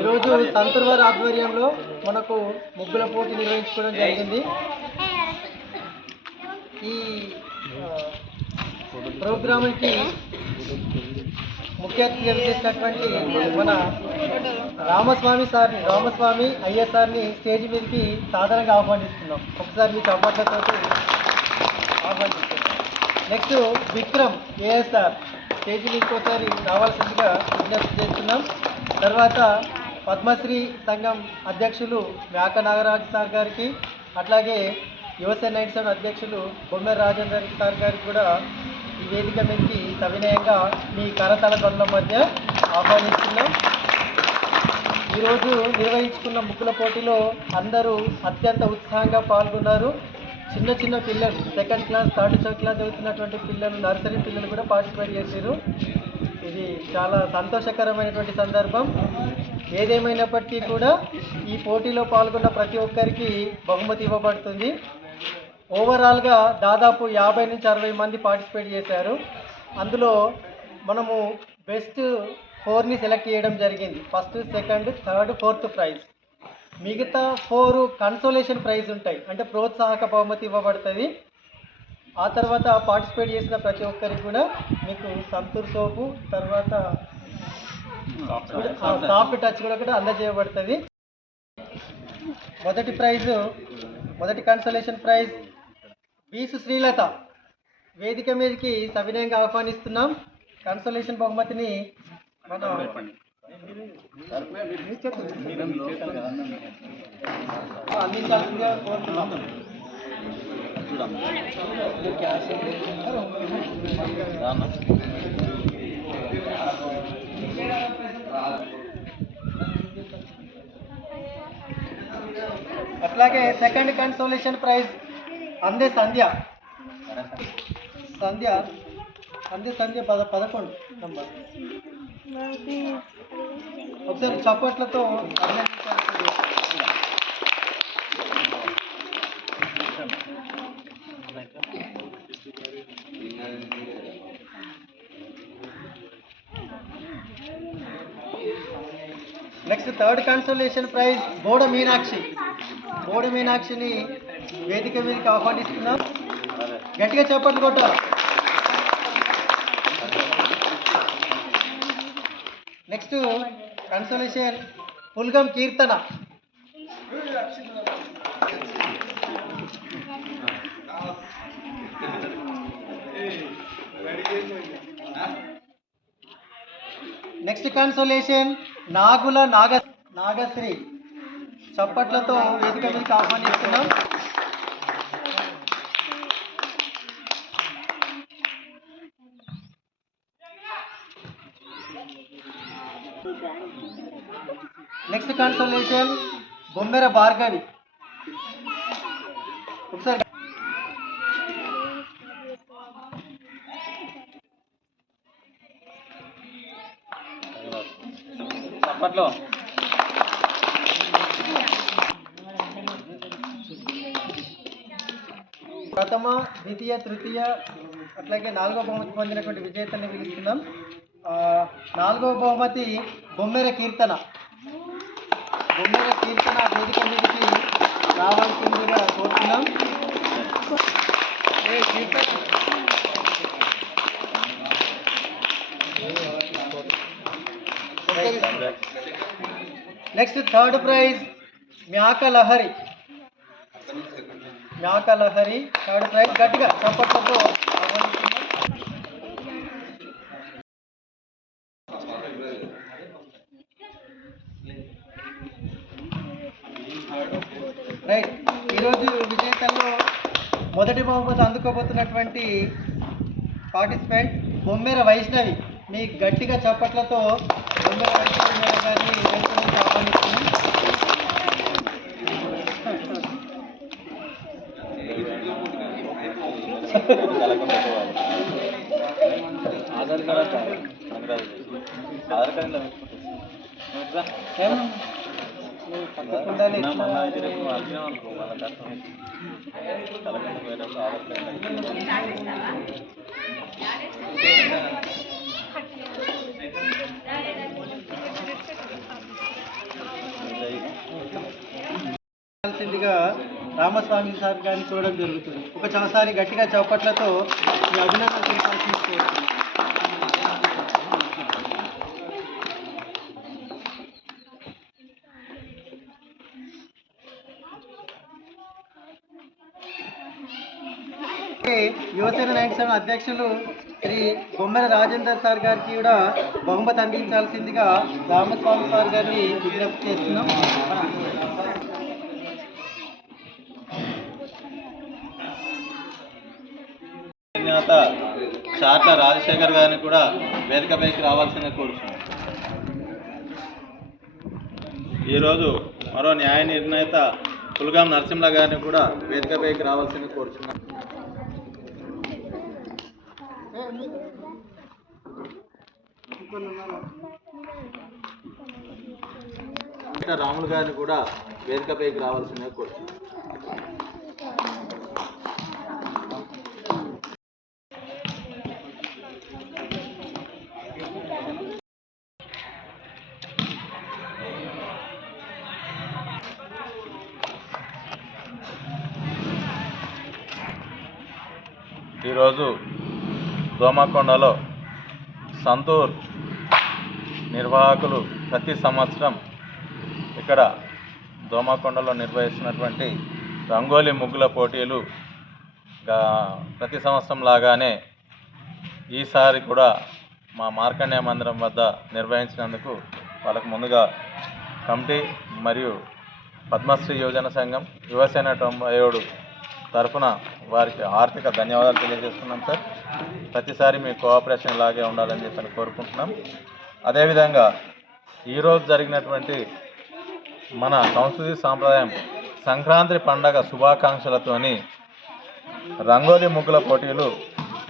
ఈరోజు సంతూర్ వారి ఆధ్వర్యంలో మనకు ముగ్గుల పోటీ నిర్వహించుకోవడం జరిగింది. ఈ ప్రోగ్రాంకి ముఖ్య అతిథిగా చేసినటువంటి మన రామస్వామి సార్ని రామస్వామి అయ్యర్ సార్ని స్టేజ్ మీదకి సాధారణంగా ఆహ్వానిస్తున్నాం. ఒకసారి మీకు చప్పట్లతో ఆహ్వానిస్తున్నాం. నెక్స్ట్ విక్రమ్ ఏఎస్ఆర్ స్టేజ్ మీదకి ఒకసారి రావాల్సిందిగా విజ్ఞప్తి చేస్తున్నాం. తర్వాత పద్మశ్రీ సంఘం అధ్యక్షులు మేక నాగరాజు సార్ గారికి అట్లాగే యువసేన నైట్ అధ్యక్షులు బొమ్మె రాజేందర్ సార్ గారికి కూడా ఈ వేదిక మీదకి సవినయంగా మీ కరతల ధ్వనుల మధ్య ఆహ్వానిస్తున్నాం. ఈరోజు నిర్వహించుకున్న ముక్కుల పోటీలో అందరూ అత్యంత ఉత్సాహంగా పాల్గొన్నారు. చిన్న చిన్న పిల్లలు సెకండ్ క్లాస్ థర్డ్ క్లాస్ చదువుతున్నటువంటి పిల్లలు నర్సరీ పిల్లలు కూడా పార్టిసిపేట్ చేశారు. ఇది చాలా సంతోషకరమైనటువంటి సందర్భం. ఏదేమైనప్పటికీ కూడా ఈ పోటీలో పాల్గొన్న ప్రతి ఒక్కరికి బహుమతి ఇవ్వబడుతుంది. ఓవరాల్గా దాదాపు యాభై నుంచి అరవై మంది పార్టిసిపేట్ చేశారు. అందులో మనము బెస్ట్ ఫోర్ని సెలెక్ట్ చేయడం జరిగింది. First second third fourth prize మిగతా ఫోర్ కన్సోలేషన్ ప్రైజ్ ఉంటాయి. అంటే ప్రోత్సాహక బహుమతి ఇవ్వబడుతుంది. ఆ తర్వాత పార్టిసిపేట్ చేసిన ప్రతి ఒక్కరికి కూడా మీకు సంతూర్ సోపు తర్వాత సాఫ్ట్ టచ్ కూడా కూడా అందజేయబడుతుంది. మొదటి ప్రైజ్ మొదటి కన్సలేషన్ ప్రైజ్ బీసు శ్రీలత. వేదిక మీదకి సవినయంగా ఆహ్వానిస్తున్నాం. కన్సలేషన్ బహుమతిని మన అందించాల్సిందిగా కోరుతున్నాం అట్లాగే సెకండ్ కన్సోలేషన్ ప్రైజ్ అందే సంధ్య. సంధ్య అందే సంధ్య పద పదకొండు నంబర్. ఒకసారి చప్పట్లతో next third consolation prize Boda Meenakshi Bodi మీనాక్షిని వేదిక మీదకి ఆహ్వానిస్తున్నాం. గట్టిగా చప్పట్లు కొట్ట. Next consolation Pulgam Keerthana. Next consolation Nagula Naga Nagasri. చప్పట్లతో వేదిక మీదకి ఆహ్వానిస్తున్నాం. నెక్స్ట్ కన్సల్టేషన్ బొమ్మెర భార్గవి ఒకసారి చప్పట్లో ప్రథమ ద్వితీయ తృతీయ అట్లాగే నాలుగో బహుమతి పొందినటువంటి విజేతల్ని పిలుస్తున్నాం. నాలుగో బహుమతి బొమ్మెర కీర్తన. బొమ్మెర కీర్తన వేదిక మీదకి రావాల్సిందిగా కోరుతున్నాం. Next third prize Myaka Lahari Myaka Lahari third prize గట్టిగా చప్పట్లతో రైట్. ఈరోజు విజేతల్లో మొదటి బహుమతి అందుకోబోతున్నటువంటి పార్టిసిపెంట్ బొమ్మెర వైష్ణవి. మీ గట్టిగా చప్పట్లతో బొమ్మెర వైష్ణవి గారిని వేదిక आधार कार्ड काय आधार ఇట్లా రామస్వామి సార్ గారిని చూడడం జరుగుతుంది. ఒక చవసారి గట్టిగా చప్పట్లతో మీ అభినందన తెలిపాల్సి యువసేన నైన్ సెవెన్ అధ్యక్షులు శ్రీ బొమ్మల రాజేందర్ సార్ గారికి కూడా బహుమతి అందించాల్సిందిగా రామస్వామి సార్ గారిని విజ్ఞప్తి చేస్తున్నాం. రాజశేఖర్ గారిని కూడా వేదికపైకి రావాల్సిందిగా కోరుతున్నాను ఈరోజు మరో న్యాయ నిర్ణేత కులగాం నరసింహ గారిని కూడా వేదికపైకి రావాల్సిందిగా కోరుతున్నాను రాములు గారిని కూడా వేదికపైకి రావాల్సిందిగా కోరుతున్నాను ఈరోజు దోమకొండలో సంతూర్ నిర్వాహకులు ప్రతి సంవత్సరం ఇక్కడ దోమకొండలో నిర్వహిస్తున్నటువంటి రంగోలీ ముగ్గుల పోటీలు ప్రతి సంవత్సరం లాగానే ఈసారి కూడా మా మార్కండేయ మందిరం వద్ద నిర్వహించినందుకు వాళ్ళకు ముందుగా కమిటీ మరియు పద్మశ్రీ యువజన సంఘం యువసేన తొంభై ఏడు తరఫున వారికి ఆర్థిక ధన్యవాదాలు తెలియజేస్తున్నాం సార్. ప్రతిసారి మీ కోఆపరేషన్ ఇలాగే ఉండాలని చెప్పి కోరుకుంటున్నాం. అదేవిధంగా ఈరోజు జరిగినటువంటి మన సంస్కృతి సాంప్రదాయం సంక్రాంతి పండగ శుభాకాంక్షలతోని రంగోలీ ముగ్గుల పోటీలు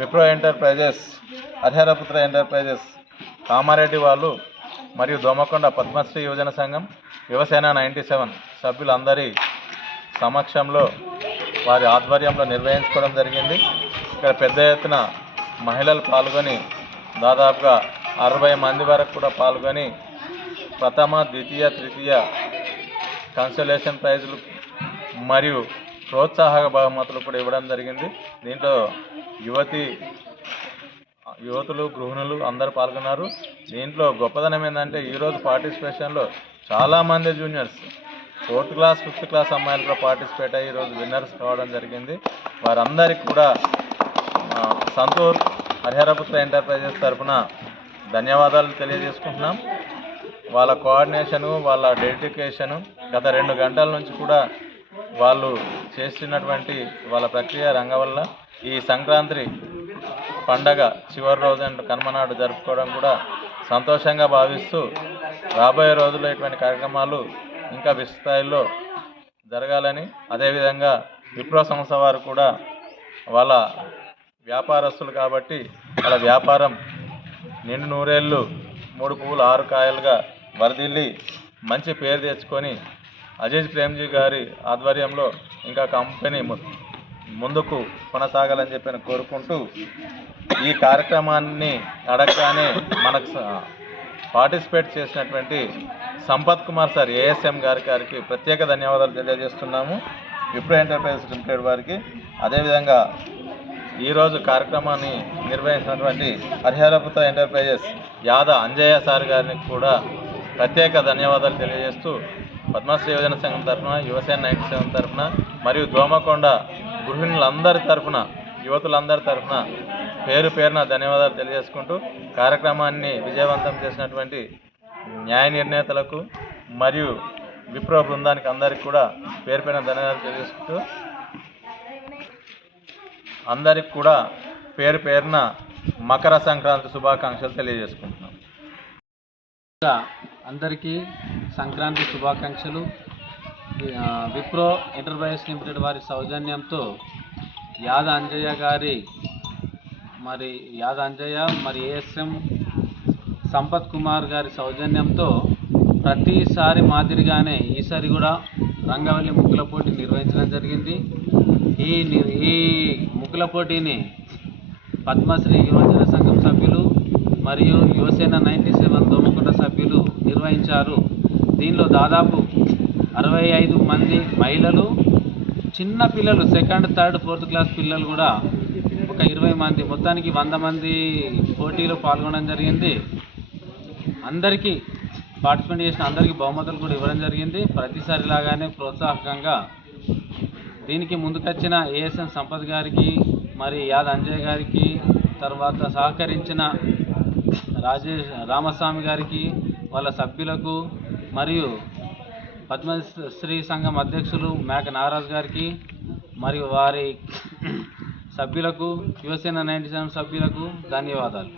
Wipro enterprises Hariharaputra enterprises Kamareddy వాళ్ళు మరియు దోమకొండ పద్మశ్రీ యువజన సంఘం యువసేన నైంటీ సెవెన్ సభ్యులందరి సమక్షంలో వారి ఆధ్వర్యంలో నిర్వహించుకోవడం జరిగింది. ఇక్కడ పెద్ద ఎత్తున మహిళలు పాల్గొని దాదాపుగా అరవై మంది వరకు కూడా పాల్గొని ప్రథమ ద్వితీయ తృతీయ కన్సలేషన్ ప్రైజులు మరియు ప్రోత్సాహక బహుమతులు కూడా ఇవ్వడం జరిగింది. దీంట్లో యువతి యువతులు గృహిణులు అందరూ పాల్గొన్నారు. దీంట్లో గొప్పదనం ఏంటంటే ఈరోజు పార్టిసిపేషన్లో చాలామంది juniors fourth class fifth class అమ్మాయిలు కూడా పార్టిసిపేట్ అయ్యి ఈరోజు విన్నర్స్ కావడం జరిగింది. వారందరికీ కూడా సంతూర్ హరిహరపుత్ర ఎంటర్ప్రైజెస్ తరఫున ధన్యవాదాలు తెలియజేసుకుంటున్నాం. వాళ్ళ కోఆర్డినేషను వాళ్ళ డెడికేషను గత రెండు గంటల నుంచి కూడా వాళ్ళు చేస్తున్నటువంటి వాళ్ళ ప్రక్రియ రంగ వల్ల ఈ సంక్రాంతి పండగ చివరి రోజు అండ్ కనుమనాడు జరుపుకోవడం కూడా సంతోషంగా భావిస్తూ రాబోయే రోజుల్లో ఇటువంటి కార్యక్రమాలు ఇంకా విస్తృతాయిలో జరగాలని అదేవిధంగా విప్రో సంస్థ వారు కూడా వాళ్ళ వ్యాపారస్తులు కాబట్టి వాళ్ళ వ్యాపారం నిండు నూరేళ్ళు మూడు పువ్వులు ఆరు కాయలుగా వరదిల్లి మంచి పేరు తెచ్చుకొని అజీజ్ ప్రేమ్జీ గారి ఆధ్వర్యంలో ఇంకా కంపెనీ ము- ముందుకు కొనసాగాలని చెప్పి కోరుకుంటూ ఈ కార్యక్రమాన్ని అడగగానే మనకు స- పార్టిసిపేట్ చేసినటువంటి సంపత్ కుమార్ సార్ ఏఎస్ఎం గారి గారికి ప్రత్యేక ధన్యవాదాలు తెలియజేస్తున్నాము. విప్రో ఎంటర్ప్రైజెస్ లిమిటెడ్ వారికి. అదేవిధంగా ఈరోజు కార్యక్రమాన్ని నిర్వహించినటువంటి హరిహరపుత ఎంటర్ప్రైజెస్ యాద అంజయ్య సార్ గారికి కూడా ప్రత్యేక ధన్యవాదాలు తెలియజేస్తూ పద్మశ్రీ యువజన సంఘం తరఫున యువసేన నైన్టీ సెవెన్ తరఫున మరియు దోమకొండ గృహిణులందరి తరఫున యువతులందరి తరఫున పేరు పేరున ధన్యవాదాలు తెలియజేసుకుంటూ కార్యక్రమాన్ని విజయవంతం చేసినటువంటి న్యాయ నిర్ణేతలకు మరియు విప్రో బృందానికి అందరికీ కూడా పేరు పేరున ధన్యవాదాలు తెలియజేసుకుంటూ అందరికి కూడా పేరు పేరున మకర సంక్రాంతి శుభాకాంక్షలు తెలియజేసుకుంటున్నాం. అందరికీ సంక్రాంతి శుభాకాంక్షలు. విప్రో ఎంటర్ప్రైజెస్ లిమిటెడ్ వారి సౌజన్యంతో యాద అంజయ్య గారి మరి యాద అంజయ్య మరి ఏఎస్ఎం సంపత్ కుమార్ గారి సౌజన్యంతో ప్రతిసారి మాదిరిగానే ఈసారి కూడా రంగవల్లి ముగ్గుల పోటీ నిర్వహించడం జరిగింది. ఈ ని- ఈ ముగ్గుల పోటీని పద్మశ్రీ యువజన సంఘం సభ్యులు మరియు యువసేన నైంటీ సెవెన్ దోమకొండ సభ్యులు నిర్వహించారు. దీనిలో దాదాపు అరవై ఐదు మంది మహిళలు చిన్న పిల్లలు సెకండ్ థర్డ్ ఫోర్త్ క్లాస్ పిల్లలు కూడా ఒక ఇరవై మంది మొత్తానికి వంద మంది పోటీలో పాల్గొనడం జరిగింది. అందరికీ పార్టిసిపేట్ చేసిన అందరికీ బహుమతులు కూడా ఇవ్వడం జరిగింది. ప్రతిసారి లాగానే ప్రోత్సాహకంగా దీనికి ముందుకొచ్చిన ఏఎస్ఎన్ సంపత్ గారికి మరి యాద్ అంజయ్ గారికి తర్వాత సహకరించిన రాజేష్ రామస్వామి గారికి వాళ్ళ సభ్యులకు మరియు పద్మశ్రీ సంఘం అధ్యక్షులు మేక నాగరాజ్ గారికి మరియు వారి సభ్యులకు యువసేన నైంటీ సెవెన్ సభ్యులకు ధన్యవాదాలు.